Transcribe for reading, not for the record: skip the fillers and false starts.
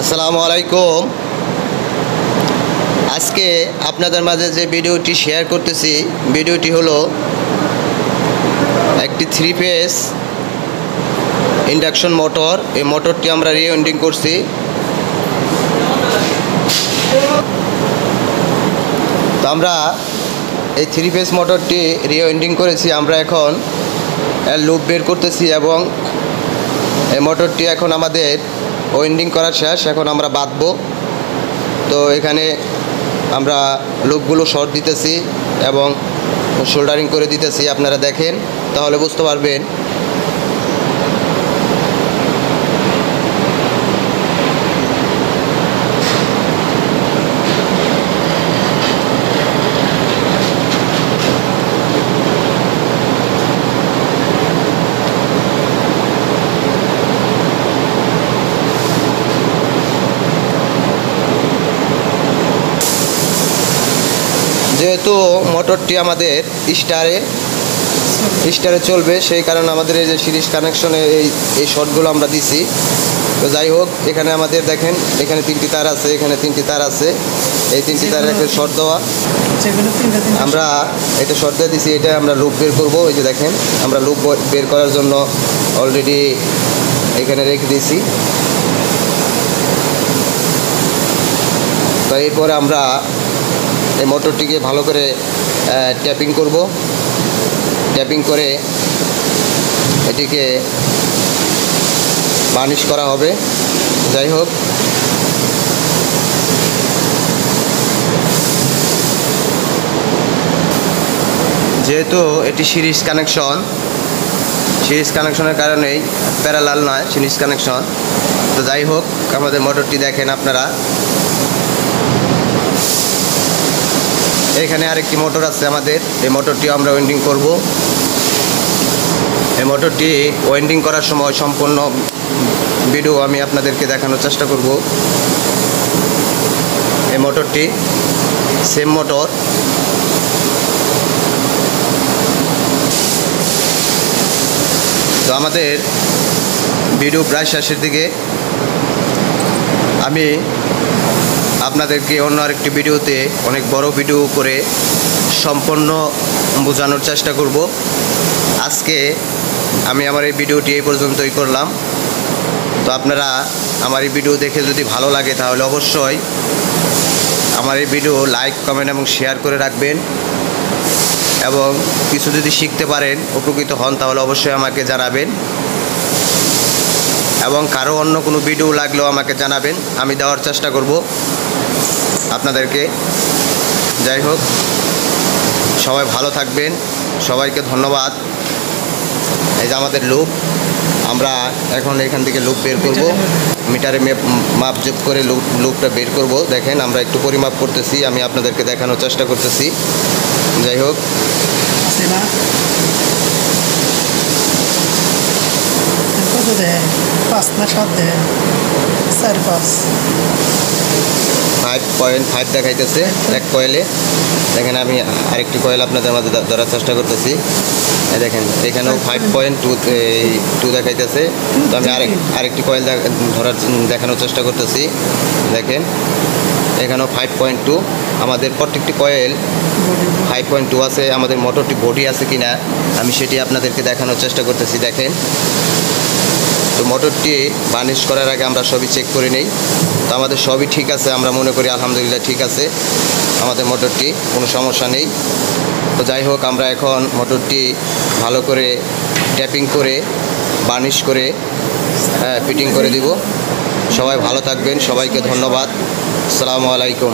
আসসালামু আলাইকুম। আজকে আপনাদের মাঝে যে ভিডিওটি শেয়ার করতেছি, ভিডিওটি হলো একটি 3 ফেজ ইন্ডাকশন মোটর। এই মোটরটি আমরা রিওয়াইন্ডিং করছি। তো আমরা এই 3 ফেজ মোটরটি রিওয়াইন্ডিং করেছি। আমরা এখন লুপ বের করতেছি এবং এই মোটরটি এখন আমাদের ওয়েন্ডিং করা শেষ। এখন আমরা বাঁধবো। তো এখানে আমরা লুপগুলো শর্ট দিতেছি এবং শোল্ডারিং করে দিতেছি। আপনারা দেখেন, তাহলে বুঝতে পারবেন। যেহেতু মোটরটি আমাদের স্টারে চলবে, সেই কারণে আমাদের এই যে সিরিজ কানেকশনে এই শর্টগুলো আমরা দিছি। তো যাই হোক, এখানে আমাদের দেখেন, এখানে 3টি তার আছে, এখানে 3টি তার আছে। এই 3টি তারের একটা শর্ট দেওয়া, আমরা এটা শর্ট দিয়ে দিছি। এটা আমরা লুপ বের করবো। এই যে দেখেন, আমরা লুপ বের করার জন্য অলরেডি এখানে রেখে দিয়েছি। তো এরপরে আমরা এই মোটরটিকে ভালো করে ট্যাপিং করব। ট্যাপিং করে এটিকে বার্নিশ করা হবে। যাই হোক, যেহেতু এটি সিরিজ কানেকশনের কারণেই প্যারালাল নয়, সিরিজ কানেকশন। তো যাই হোক, আমাদের মোটরটি দেখেন আপনারা। এখানে আরেকটি মোটর আছে আমাদের। এই মোটরটিও আমরা ওয়েন্ডিং করব। এই মোটরটি ওয়েন্ডিং করার সময় সম্পূর্ণ ভিডিও আমি আপনাদেরকে দেখানোর চেষ্টা করব। এই মোটরটি সেম মোটর। তো আমাদের ভিডিও প্রায় শেষের দিকে। আমি আপনাদেরকে অন্য আরেকটি ভিডিওতে অনেক বড় ভিডিও করে সম্পূর্ণ বোঝানোর চেষ্টা করব। আজকে আমি আমার এই ভিডিওটি এই পর্যন্তই করলাম। তো আপনারা আমার এই ভিডিও দেখে যদি ভালো লাগে, তাহলে অবশ্যই আমার এই ভিডিও লাইক, কমেন্ট এবং শেয়ার করে রাখবেন। এবং কিছু যদি শিখতে পারেন, উপকৃত হন, তাহলে অবশ্যই আমাকে জানাবেন। এবং কারো অন্য কোনো ভিডিও লাগলেও আমাকে জানাবেন, আমি দেওয়ার চেষ্টা করব আপনাদেরকে। যাই হোক, সবাই ভালো থাকবেন, সবাইকে ধন্যবাদ। এই যে আমাদের লুপ, আমরা এখন এখান থেকে লুপ বের করব। মিটারে মাপজোপ করে লুপটা বের করব। দেখেন, আমরা একটু পরিমাপ করতেছি, আমি আপনাদেরকে দেখানোর চেষ্টা করতেছি। যাই হোক, 5.5 দেখাইতেছে এক কয়েলে। দেখেন, আমি আরেকটি কয়েল আপনাদের মাঝে ধরার চেষ্টা করতেছি। দেখেন, এখানেও 5.2 দেখাইতেছে। তো আমি আরেকটি কয়েল দেখানোর চেষ্টা করতেছি। দেখেন, এখানেও 5.2। আমাদের প্রত্যেকটি কয়েল 5.2 আছে। আমাদের মোটরটি বডি আছে কিনা আমি সেটি আপনাদেরকে দেখানোর চেষ্টা করতেছি। দেখেন, তো মোটরটি বার্নিশ করার আগে আমরা সবই চেক করে নেই। তো আমাদের সবই ঠিক আছে, আমরা মনে করি আলহামদুলিল্লাহ ঠিক আছে আমাদের মোটরটি, কোনো সমস্যা নেই। তো যাই হোক, আমরা এখন মোটরটি ভালো করে ট্যাপিং করে বার্নিশ করে ফিটিং করে দিব। সবাই ভালো থাকবেন, সবাইকে ধন্যবাদ। আসসালামু আলাইকুম।